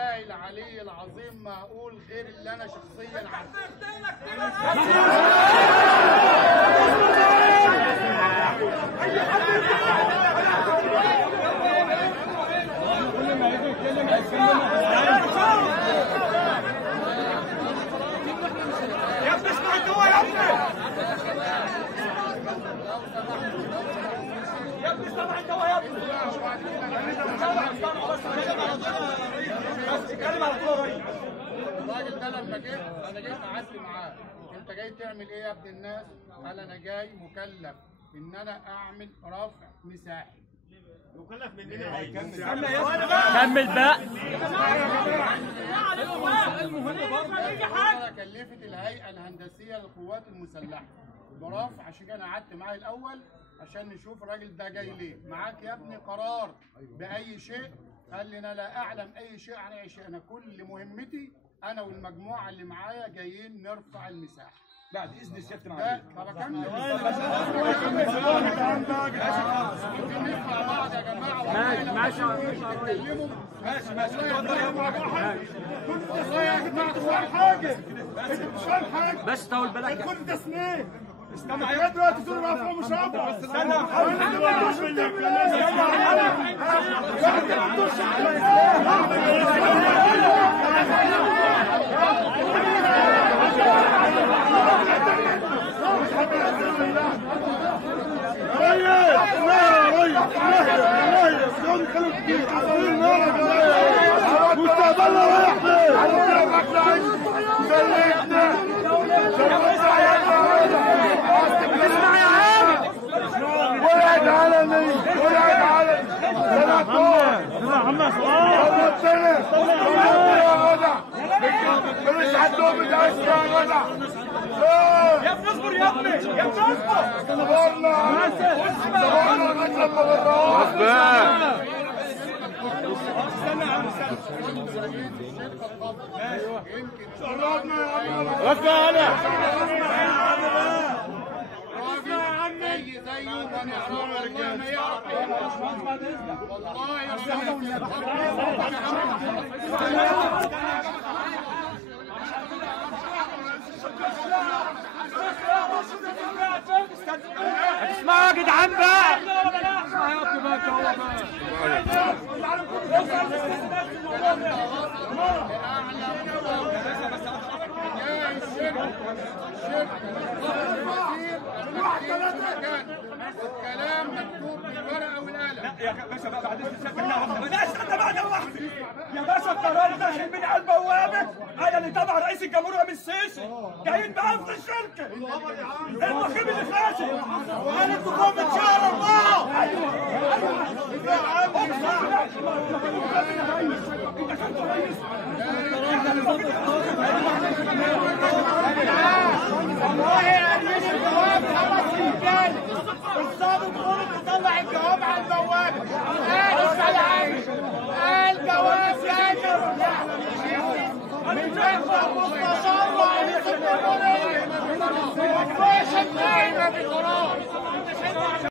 بالله العلي العظيم ما اقول غير اللي انا شخصيا عارفه. يا ابني اسمع جوه يا ابني. يا ابني اسمع جوه يا ابني. بس اتكلم على طول. الراجل ده لما جه انا جيت قعدت معاه، انت جاي تعمل ايه يا ابن الناس؟ قال انا جاي مكلف ان انا اعمل رفع مساحي. مكلف مننا هيكمل. كمل بقى. كلفت الهيئه الهندسيه للقوات المسلحه برفع، عشان انا قعدت معاه الاول عشان نشوف الراجل ده جاي ليه. معاك يا ابني قرار باي شيء؟ قال لي انا لا اعلم اي شيء عن اي شيء، انا كل مهمتي انا والمجموعه اللي معايا جايين نرفع المساحه. بعد اذن السيادة معاك. طب اكمل. نسمع بعض يا جماعه. ماشي ماشي والله يا جماعه سؤال حاجه. بس طول بالك. كل تسنين استنى يا دلوقتي تقول رفع مشابه. استنى يا مستقبلنا رايح فين؟ اسمع يا عم. ولعت علني ولعت علني. يا عم سؤال. مش عندهم العشق يا جدع. ابني اصبر يا ابني. يا ابني اصبر. صبرنا لغايه لما غرقوه. استنى يا عم استنى. شربنا يا عم. رفع انا. زي زيه ما نعرفه والله ما يعرف والله يا اسمعوا يا جدعان بقى. الكلام مكتوب بالورقه والقلم. لا يا باشا بقى بعد اذن السيادة. لا استنى بقى ده واحد. يا باشا القرار ده من على البوابه. انا اللي تبع رئيس الجمهوريه من السيسي. جايين بقى في الشركه. الوكيل اللي فاسد. وانا تقوم ان شاء الله. والله يا امين الجواب 5 رجال. الظابط غلط يطلع الجواب على البوابه. اسال عني. قال جواب نادر من مكتب مستشار رئيس الجمهوريه. وفاش النايمه بالقرار.